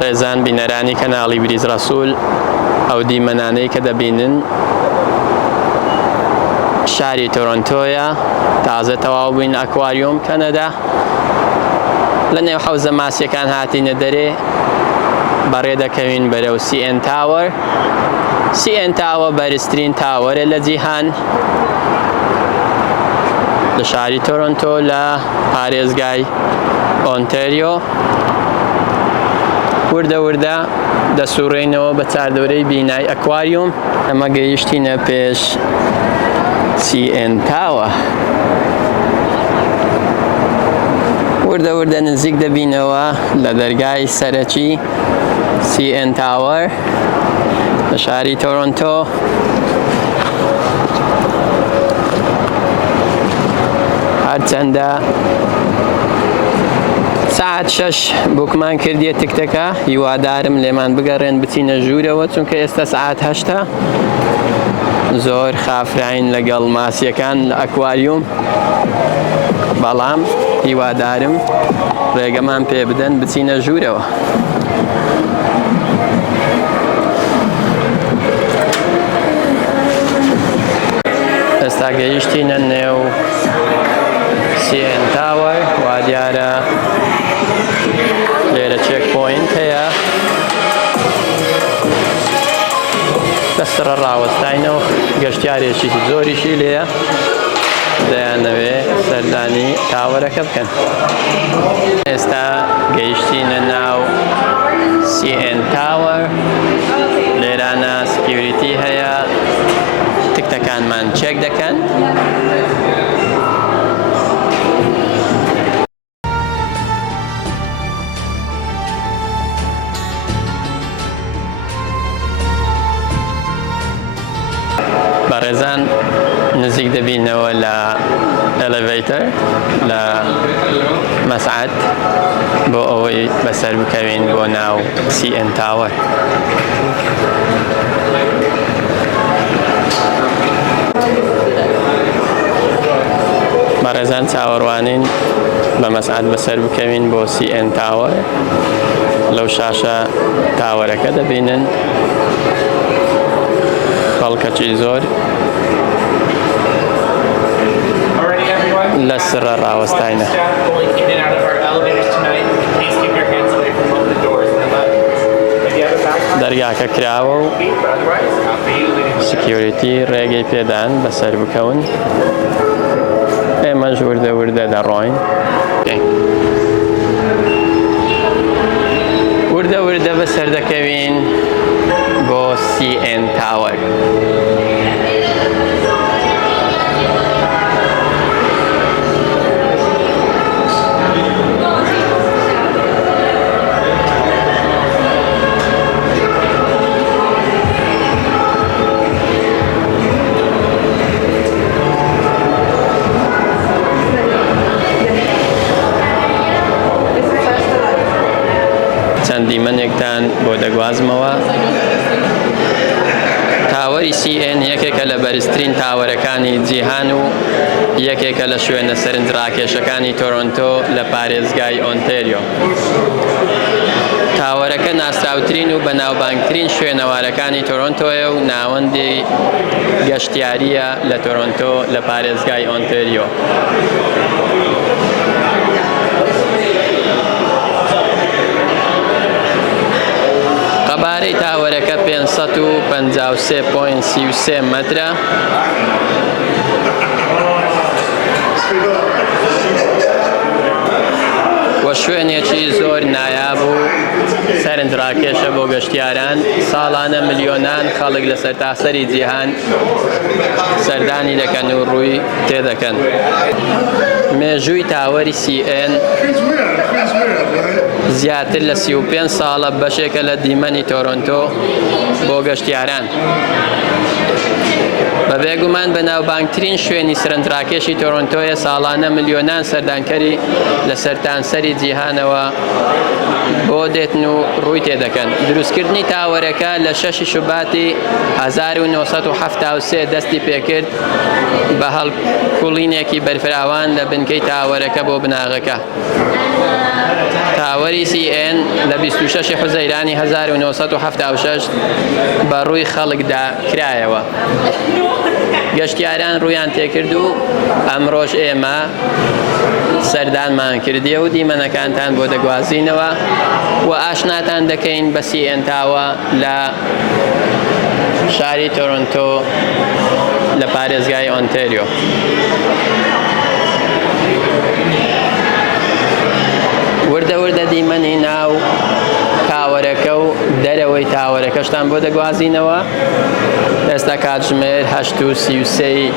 بەڕێزان بینەرانی کەناڵی بریز ڕەسوول ئەو دیمەنانەی کە دەبینن شاری تۆرۆنتۆیە تازە تەواو بووین ئەکواریۆم کەنەدا لە نێو حەوزە ماسیەکان هاتینە دەرێ بەڕێ دەکەوین بەرەو CN تاوەر. CN تاوە بەرزترین تاوەرە لە جیهان لە شاری تۆرۆنتۆ لە پارێزگای ئۆنتاریۆ. وردە وردە دەسوڕێنەوە بە چاردەورەی بینای ئەکواریۆم. ئەمە گەیشتینە پێش CN تاوە. وردە وردە نزیک دەبینەوە لە دەرگای سەرەکی CN تاوەر لە شاری تۆرۆنتۆ. هەرچەندە ساعت 6 بووکمان کردیە تکتەکە، هیوادارم لێمان بگەڕێن بچینە ژوورەوە چونکە ئێستا ساعت 8. زۆر خافراین لەگەڵ ماسیەکان لە ئەکواریۆم، بەڵام هیوادارم ڕێگەمان پێ بدەن بچینە ژوورەوە. ئێستا گەیشتینە نێو CN تاوەر. وا دیارە لێرە چێک پۆینت هەیە، دەستڕە ڕاوەستاینەوە، گەشتیارێکی زۆریشی لێیە، دەیانەوێ سەردانی تاوەرەکە بکەن. ئێستا گەیشتینە ناو CN تاوەر. لێرانە سکیوریتی هەیە، تکتەکانمان چێک دەکەن. بەڕێزان نزیک دەبینەوە لە ئەلێڤەیتەر لە مەسعەد بۆ ئەوەی بەسەر بکەوین بۆ ناو CN تاوەر. بەڕێزان چاوەڕوانین بە مەسعەد بەسەر بکەوین بۆ CN تاوەر. لەو شاشە تاوەرەکە دەبینن، خەڵکەکی زۆر لە سرە ڕاوەستاینە. دەرگاکە کراوە و سکیوریتی ڕێگەی پێدان بەسەر بکەون. ئێمەش وردە وردە دەڕۆین. وردە وردە بەسەر دەکەوین بۆ CN تاوەر. چەندی منێکتان بۆ دەگوازمەوە. تاوەری CN یەکێکە لە بەرزترین تاوەرەکانی جیهان و یەکێکە لە شوێنە سەرنجڕاکێشەکانی تۆرۆنتۆ لە پارێزگای ئۆنتاریۆ. تاوەرەکە ناسراوترین و بەناوبانگترین شوێنەوارەکانی تۆرۆنتۆیە و ناوەندی گەشتیاریە لە تۆرۆنتۆ لە پارێزگای ئۆنتاریۆ. قەبارەی تاوەرەکە 553.33 مەترە. وە شوێنێکی زۆر نایاب و سەرنجڕاکێشە بۆ گەشتیاران. ساڵانە ملیۆنان خەڵک لە سەرتاسەری جیهان سەردانی دەکەن و ڕووی تێدەکەن. مێژووی تاوەری CN زیاتر لە 35 ساڵە بەشێکە لە دیمەنی تۆرۆنتۆ بۆ گەشتیاران. بە بێگومان بەناوبانگترین شوێنی سەرنجڕاکێشی تۆرۆنتۆیە، ساڵانە ملیۆنان سەردانکەری لە سەرتاسەری جیهانەوە بۆ دێتن و ڕووی تێدەکەن. دروستکردنی تاوەرەکە لە 6 شوباتی 1973 دەستی پێکرد بە هەڵکوڵینێکی بەرفراوان لە بنکەی تاوەرەکە بۆ بناغەکە. تاوەری CN لە 26 حوزەیرانی 1976 بە ڕووی خەڵکدا کرایەوە. گەشتیاران ڕوویان تێکرد و ئەمڕۆژ ئێمە سەردانمان کردیە و دیمەنەکانتان بۆ دەگوازینەوە و ئاشناتان دەکەین بە CN تاوە لە شاری تۆرۆنتۆ لە پارێزگای ئۆنتاریۆ. وردە وردە دیمەنی ناو تاوەرەکە و دەرەوەی تاوەرەکەشتان بۆ دەگوازینەوە. ئێستا کاتژمێر 8:33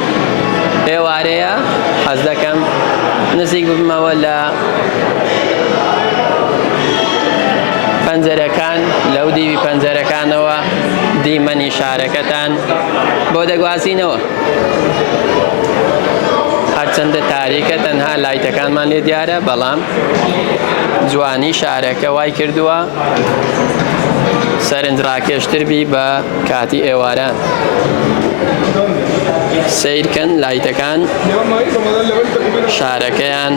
ئێوارەیە. حەز دەکەم نزیک ببمەوە لە پەنجەرەکان، لەو دیوی پەنجەرەکانەوە دیمەنی شارەکەتان بۆ دەگوازینەوە. هەرچەندە تاریکە تەنها لایتەکانمان لێ دیارە، بەڵام جوانی شارەکە وای کردووە سەرنجڕاکێشتر بی بە کاتی ئێواران. سیرکەن لایتەکان شارەکەیان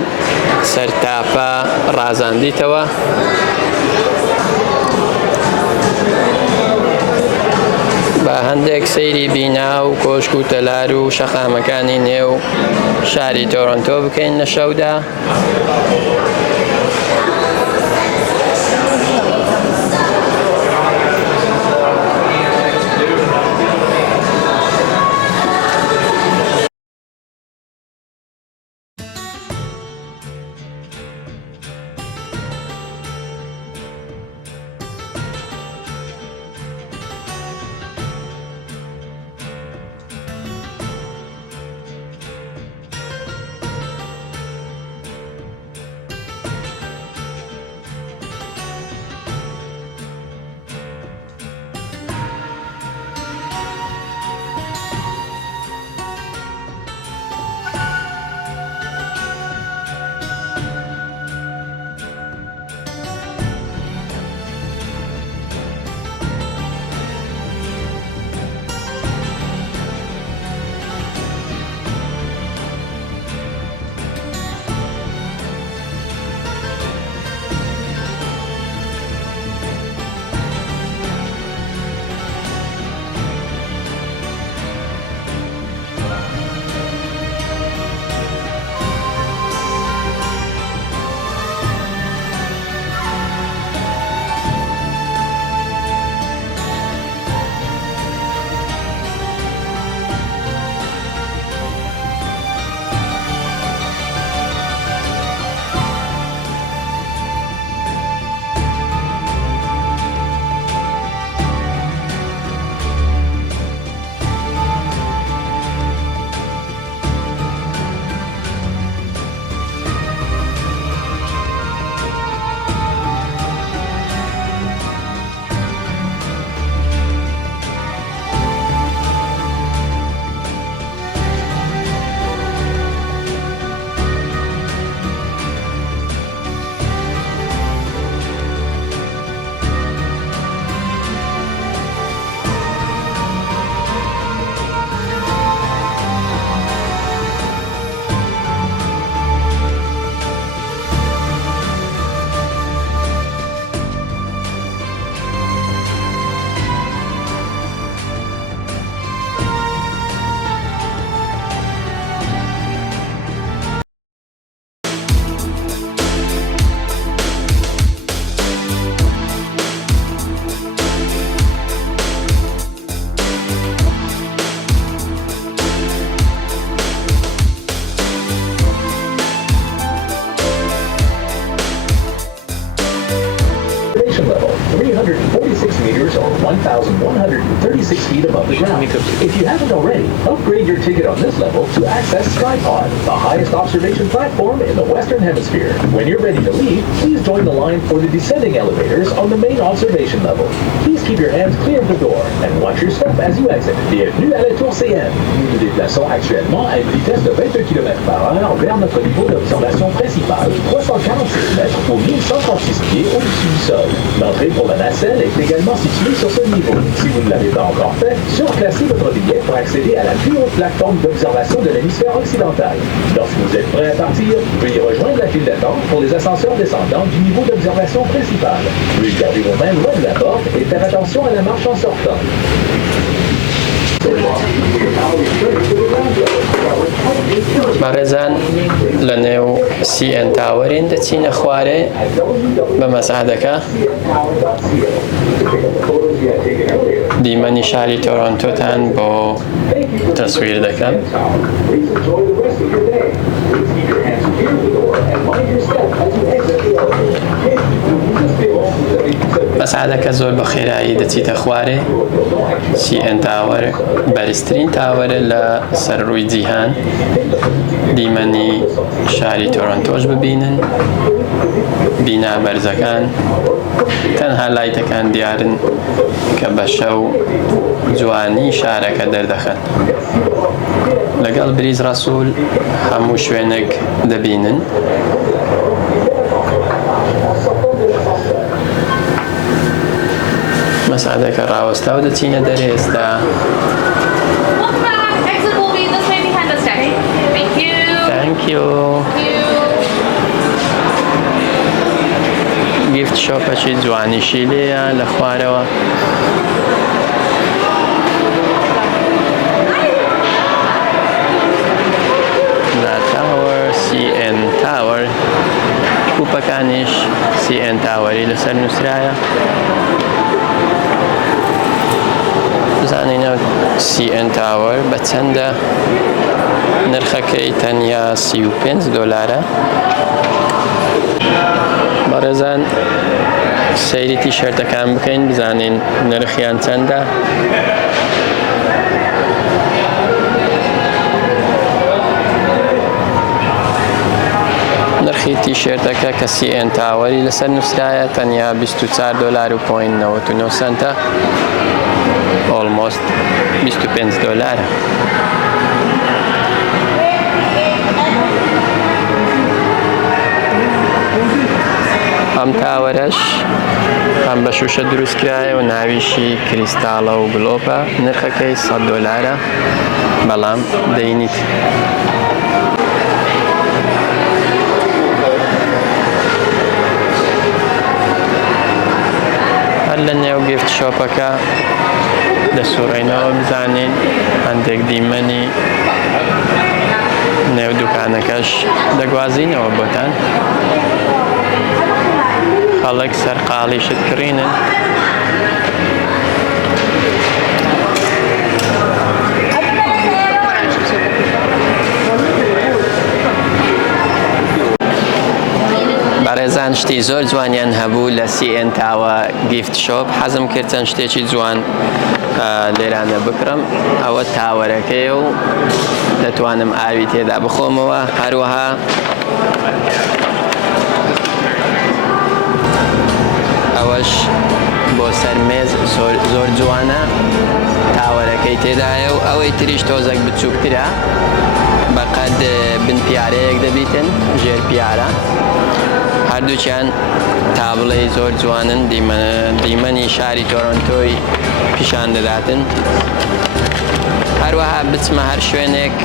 سەرتاپە ڕازاندیتەوە. بە هەندێک سەیری بینا و کۆشک و تەلار و شەقامەکانی نێو شاری تۆرۆنتۆ بکەین لە شەودا. Level, 346 meters or 1,136 feet above the ground. If you haven't already, upgrade your ticket on this level to access SkyPod, the highest observation platform in the Western Hemisphere. When you're ready to leave, please join the line for the descending elevators on the main observation level. Please keep your hands clear of the door and watch your step as you exit. Bienvenue à la Tour CN. Nous nous déplaçons actuellement à une vitesse de 22 km/h vers notre niveau d'observation principal, 346 mètres ou 1136 pieds au-dessus du sol. L'entrée pour la nacelle est également située terminer sur ce niveau. Si vous ne l'avez pas encore fait, surclassez votre billet pour accéder à la plus haute plateforme d'observation de l'hémisphère occidental. Lorsque vous êtes prêt à partir, veuillez rejoindre la file d'attente pour les ascenseurs descendants du niveau d'observation principal. Veuillez garder vos mains loin de la porte et faire attention à la marche en sortant. بەڕێزان لە نێو CN تاوەرین دەچینە خوارێ بە مەسعادەکە دیمەنی شاری تۆرۆنتۆتان بۆ تەسویر دەکەم. مەسعادەکە زۆر بە خێرایی دەچیتە خوارێ. CN تاوەر بەرزترین تاوەرە لە سەرڕووی جیهان. دیمەنی شاری تۆرۆنتۆش ببینن، بینا بەرزەکان تەنها لایتەکان دیارن کە بە شەو جوانی شارەکە دەردەخەن. لەگەڵ بریز ڕەسوول هەموو شوێنێک دەبینن. مەسعادەکە ڕاوەستا و دەچینە دەرێ ئێستا. Thank you. گیفت شۆپەکی جوانیشی لێیە لە خوارەوە. تاوەر CN تاوەر کوپەکانیش CN تاوەری لەسەر نووسرایە. بزانینە CN تاوەر بە چەندە. نرخەکەی تەنیا $35. بەڕێزان سەیری تیشێرتەکان بکەین بزانین نرخیان چەندە. نرخی تیشێرتەکە کە CN تاوەری لەسەر نووسرایە تەنیا $24.99 almost $25. ئەم تاوەرەش ئەم بە شوشە دروستکرایە و ناویشی کریستاڵە و گلۆپە. نرخەکەی $100 بەڵام دەینیت. هەر لە نێو گیفت شۆپەکە دەسوڕێنەوە بزانین هەندێک دیمەنی نێو دوکانەکەش دەگوازینەوە بۆتان. خەڵک سەرقاڵیشت کڕینن. بەڕێزان شتی زۆر جوانیان هەبوو لە CN تاوە گیفت شۆپ. حەزم کرد چەند شتێکی جوان لێرانە بکڕم. ئەوە تاوەرەکەیە و دەتوانم ئاوی تێدا بخۆمەوە. هەروەها ئەوەش بۆ سەرمێز زۆر جوانە. تاوەرەکەی تێدایە و ئەوەی تریش تۆزێک بچووکترە. بەقەد بن پیارەیەک دەبیتن ژێر پیارە. هەردووچیان تابڵەی زۆر جوانن. دیمەنی شاری تۆرۆنتۆی پیشان دەداتن. هەروەها بچمە هەر شوێنێک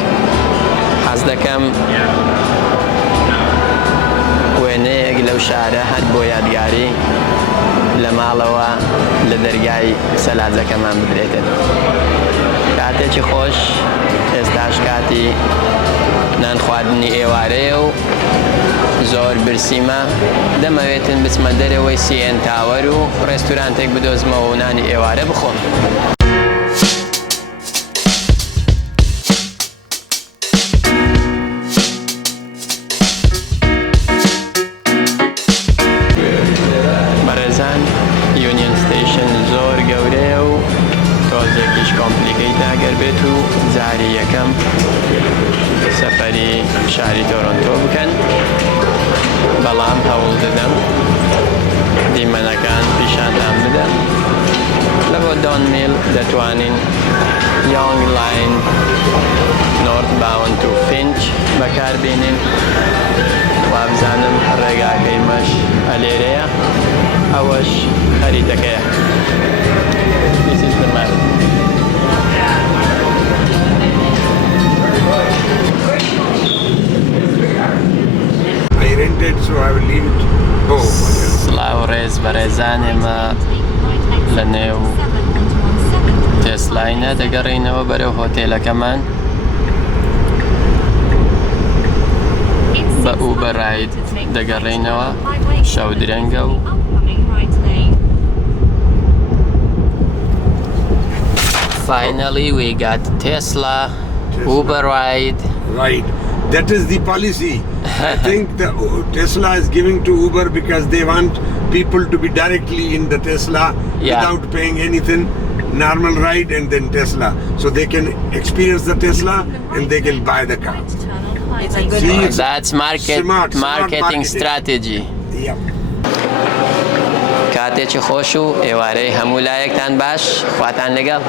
حەز دەکەم وێنەیەک لەو شارە هەر بۆ یادگاری لە ماڵەوە لە دەرگای سەلاجەکەمان بدرێتن. کاتێکی خۆش. ئێستاش کاتی نان خواردنی ئێوارەیە و زۆر برسیمە. دەمەوێتن بچمە دەرەوەی CN تاوەر و ڕێستورانتێک بدۆزمەوە و نانی ئێوارە بخۆم. بەڕێزان یونیۆن ستیشن زۆر گەورەیە و تۆزێکیش کۆمپلیکەیتە ئەگەر بێت و جاری یەکەم سەفەری شاری تۆرۆنتۆ بکەن. بەڵام هەوڵ دەدەم دیمەنەکان پیشانتان بدەم. لە بۆ دۆنمیل دەتوانین یۆنگ لاین نۆرت باوند و فینچ بەکاربێنین. وابزانم ڕێگاکەی مەش ئەلێرەیە. ئەوەش خەریتەکەیە. و تێسلاینە دەگەڕێینەوە بەرەو هۆتێلەکەمان بە ئوبەر راید دەگەڕێینەوە شەو درەنگە و finally we got Tesla Uber ride. Right. That is the policy. I think the Tesla is giving to Uber because they want people to be directly in the Tesla without paying anything. Normal ride and then Tesla. So they can experience the Tesla and they can buy the car. It's a good See, one. it's That's smart marketing marketing. strategy. Yep. کاتێکی خۆش و ئێوارەی هەموو لایەکتان باش خواتان لەگەڵ